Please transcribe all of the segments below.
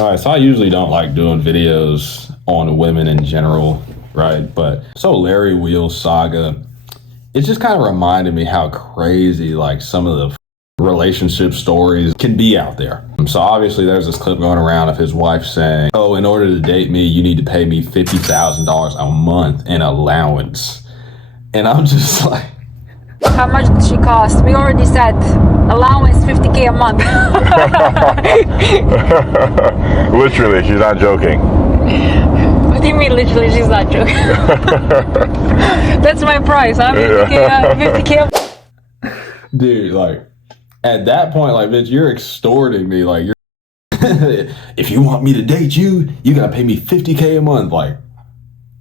All right, so I usually don't like doing videos on women in general, right? But so Larry Wheels saga, it just kind of reminded me how crazy like some of the relationship stories can be out there. So obviously there's this clip going around of his wife saying, "Oh, in order to date me, you need to pay me $50,000 a month in allowance." And I'm just like, how much did she cost? We already said allowance 50K a month. Literally, she's not joking. What do you mean literally? She's not joking. That's my price, huh? 50K dude, like at that point, like, bitch, you're extorting me. Like, you're if you want me to date you, you gotta pay me 50K a month. Like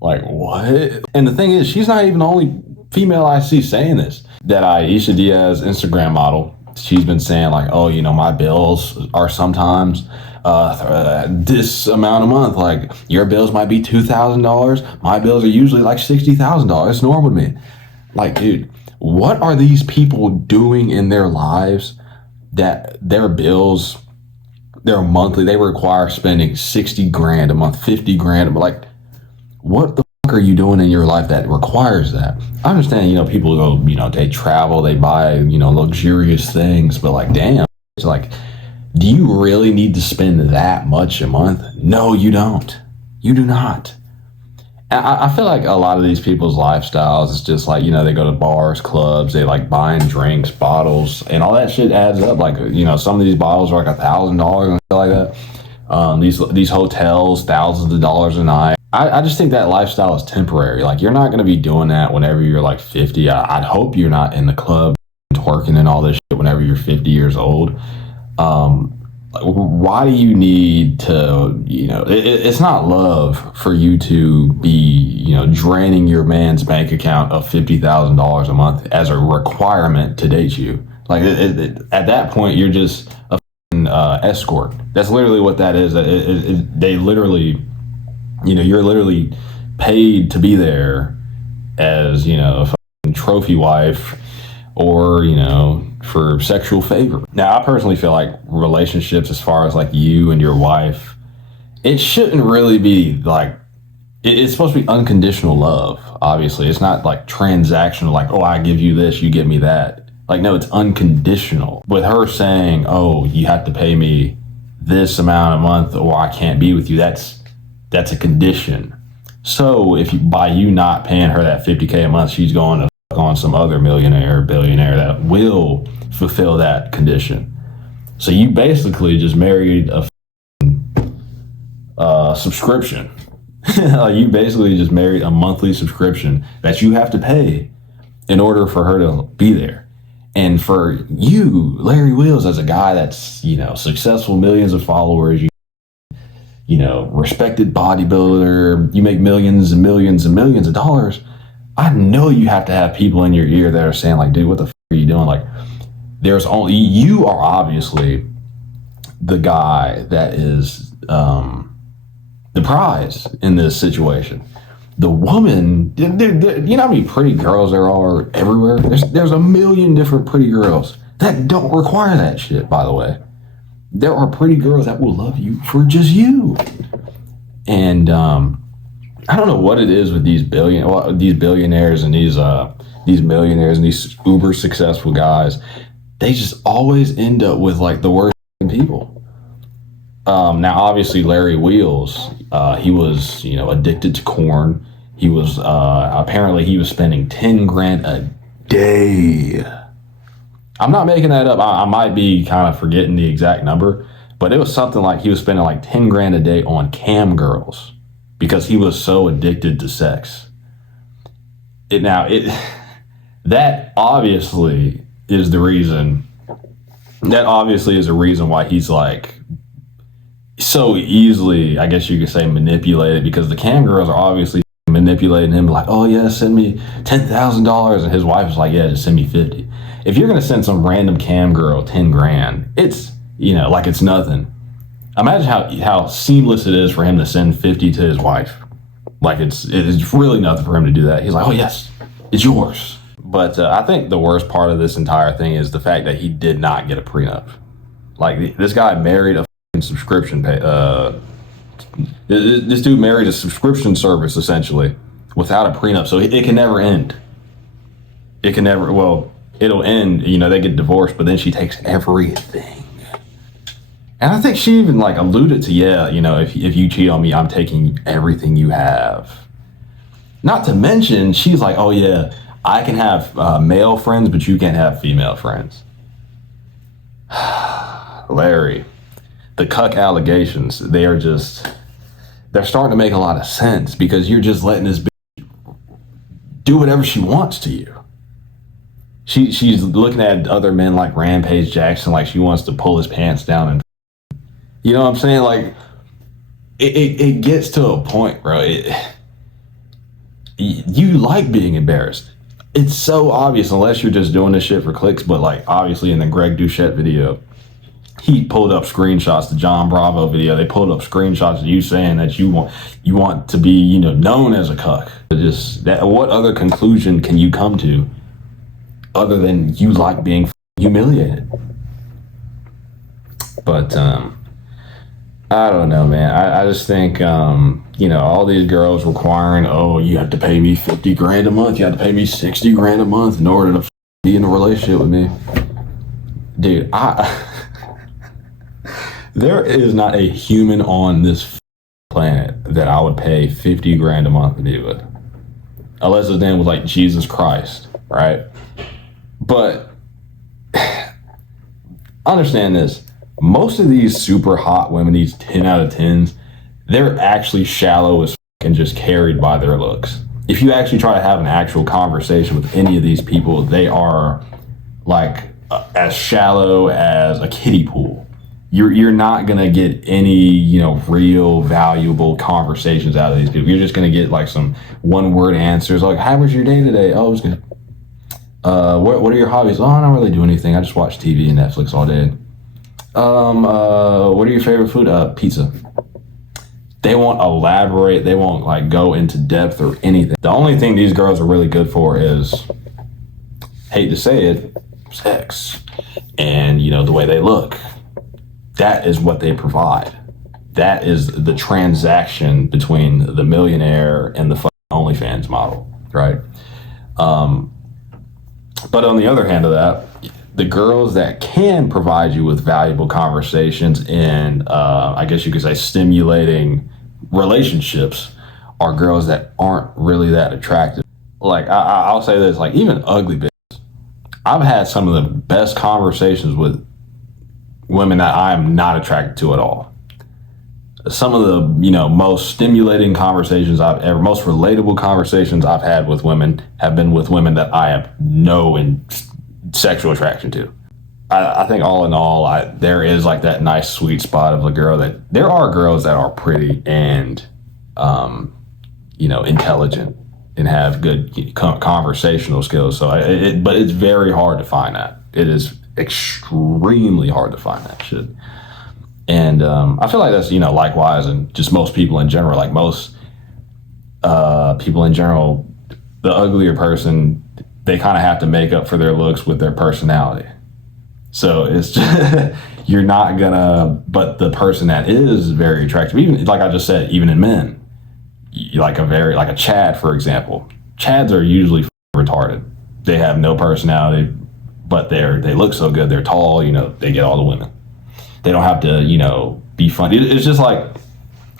what? And the thing is, she's not even the only female I see saying this. That Aisha Diaz Instagram model, she's been saying like, "Oh, you know, my bills are sometimes this amount a month. Like your bills might be $2,000. My bills are usually like $60,000. It's normal to me." Like, dude, what are these people doing in their lives that their bills, their monthly, they require spending 60 grand a month, 50 grand? Like, what the fuck are you doing in your life that requires that? I understand, you know, people go, you know, they travel, they buy, you know, luxurious things, but like, damn, it's like, do you really need to spend that much a month? No, you don't. You do not. I feel like a lot of these people's lifestyles is just like, you know, they go to bars, clubs, they like buying drinks, bottles, and all that shit adds up. Like, you know, some of these bottles are like $1,000 and shit like that. These hotels, thousands of dollars a night. I just think that lifestyle is temporary. Like, you're not going to be doing that whenever you're like 50. I'd hope you're not in the club twerking and all this shit whenever you're 50 years old. Why do you need to, you know, it's not love for you to be, you know, draining your man's bank account of $50,000 a month as a requirement to date you. Like, at that point, you're just a escort. That's literally what that is. They literally, you know, you're literally paid to be there as, you know, a trophy wife or, you know, for sexual favor. Now, I personally feel like relationships, as far as like you and your wife, it shouldn't really be like, it's supposed to be unconditional love. Obviously, it's not like transactional, like, oh, I give you this, you give me that. Like, no, it's unconditional. With her saying, oh, you have to pay me this amount a month or I can't be with you, that's a condition. So if you, by you not paying her that 50K a month, she's going to fuck on some other millionaire or billionaire that will fulfill that condition. So you basically just married a subscription. You basically just married a monthly subscription that you have to pay in order for her to be there. And for you, Larry Wheels, as a guy that's, you know, successful, millions of followers, you know, respected bodybuilder, you make millions and millions and millions of dollars. I know you have to have people in your ear that are saying like, dude, what the fuck are you doing? Like, there's only, you are obviously the guy that is the prize in this situation. The woman, you know how many pretty girls there are everywhere? There's a million different pretty girls that don't require that shit, by the way. There are pretty girls that will love you for just you. And I don't know what it is with these billionaires and these millionaires and these uber successful guys. They just always end up with like the worst people. Now, obviously, Larry Wheels, he was, you know, addicted to corn. He was apparently he was spending 10 grand a day. I'm not making that up. I might be kind of forgetting the exact number, but it was something like he was spending like 10 grand a day on cam girls because he was so addicted to sex. That obviously is the reason. That obviously is a reason why he's like so easily, I guess you could say, manipulated, because the cam girls are obviously manipulating him like, oh yeah, send me $10,000, and his wife is like, yeah, just send me 50. If you're gonna send some random cam girl 10 grand, it's, you know, like it's nothing. Imagine how seamless it is for him to send 50 to his wife. Like it's really nothing for him to do that. He's like, oh yes, it's yours. But I think the worst part of this entire thing is the fact that he did not get a prenup. Like, this guy married a subscription pay. This dude married a subscription service essentially without a prenup, so it can never end. It can never. Well, it'll end. You know, they get divorced, but then she takes everything. And I think she even like alluded to, yeah, you know, if you cheat on me, I'm taking everything you have. Not to mention, she's like, oh yeah, I can have male friends, but you can't have female friends. Larry, the cuck allegations, they're starting to make a lot of sense because you're just letting this bitch do whatever she wants to you. She's looking at other men like Rampage Jackson like she wants to pull his pants down and, you know what I'm saying? Like, it gets to a point, bro. You like being embarrassed. It's so obvious unless you're just doing this shit for clicks, but like obviously in the Greg Doucette video, he pulled up screenshots, the John Bravo video, they pulled up screenshots of you saying that you want to be, you know, known as a cuck. What other conclusion can you come to other than you like being humiliated? But I don't know, man. I just think, you know, all these girls requiring, oh, you have to pay me 50 grand a month. You have to pay me 60 grand a month in order to be in a relationship with me. Dude, there is not a human on this planet that I would pay 50 grand a month to be with. Unless his name was like Jesus Christ, right? But understand this. Most of these super hot women, these 10 out of 10s, they're actually shallow as and just carried by their looks. If you actually try to have an actual conversation with any of these people, they are like as shallow as a kiddie pool. You're not gonna get any, you know, real valuable conversations out of these people. You're just gonna get like some one-word answers like, how was your day today? Oh, it was good. What are your hobbies? Oh, I don't really do anything. I just watch TV and Netflix all day. What are your favorite food? Pizza. They won't elaborate. They won't like go into depth or anything. The only thing these girls are really good for is, hate to say it, sex. And, you know, the way they look. That is what they provide. That is the transaction between the millionaire and the OnlyFans model, right? But on the other hand of that, the girls that can provide you with valuable conversations and I guess you could say stimulating relationships are girls that aren't really that attractive. Like I'll say this, like even ugly bitches. I've had some of the best conversations with women that I'm not attracted to at all. Some of the, you know, most stimulating conversations most relatable conversations I've had with women have been with women that I have no sexual attraction to. I think all in all, there is like that nice sweet spot of a girl that there are girls that are pretty and, you know, intelligent and have good conversational skills. So but it's very hard to find that. It is extremely hard to find that shit. And I feel like that's, you know, likewise, and just most people in general, like most people in general, the uglier person, they kind of have to make up for their looks with their personality. So it's just, you're not gonna, but the person that is very attractive, even like I just said, even in men, like a Chad, for example. Chads are usually retarded. They have no personality, but they look so good. They're tall, you know, they get all the women. They don't have to, you know, be funny. It's just like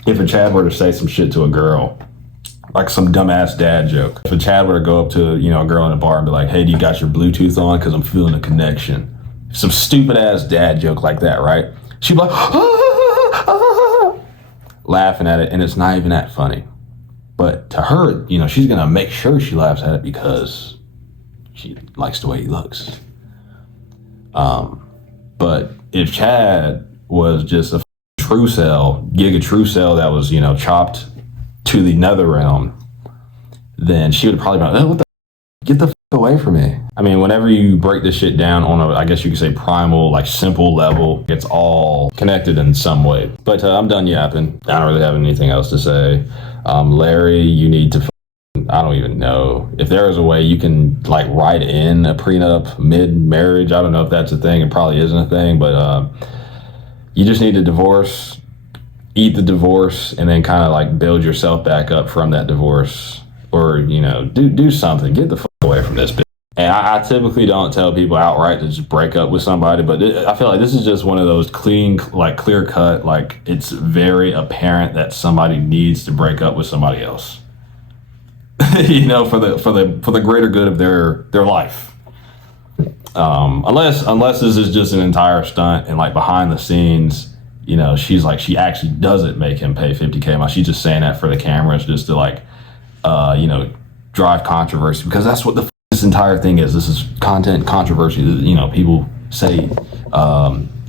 if a Chad were to say some shit to a girl, like some dumbass dad joke. If a Chad were to go up to, you know, a girl in a bar and be like, hey, do you got your Bluetooth on? Because I'm feeling a connection. Some stupid ass dad joke like that, right? She'd be like, laughing at it, and it's not even that funny. But to her, you know, she's gonna make sure she laughs at it because she likes the way he looks. But if Chad was just a true cell, Giga True Cell that was, you know, chopped to the nether realm, then she would probably be like, what the get the away from me. I mean, whenever you break this shit down on a, I guess you could say primal, like simple level, it's all connected in some way. But I'm done yapping. I don't really have anything else to say. Larry, you need to, I don't even know. If there is a way you can like write in a prenup mid-marriage, I don't know if that's a thing. It probably isn't a thing, but you just need to divorce, eat the divorce, and then kind of like build yourself back up from that divorce, or do something. Get the fuck away from this bitch. And I typically don't tell people outright to just break up with somebody, but I feel like this is just one of those clear cut, like it's very apparent that somebody needs to break up with somebody else. For the greater good of their life. Unless this is just an entire stunt and like behind the scenes, she's like, she actually doesn't make him pay $50K a month. She's just saying that for the cameras, just to like, drive controversy, because that's what this entire thing is. This is content controversy. People say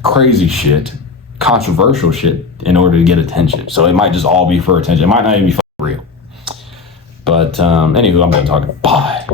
crazy shit, controversial shit in order to get attention. So it might just all be for attention. It might not even be real. But anywho, I'm done talking. Bye.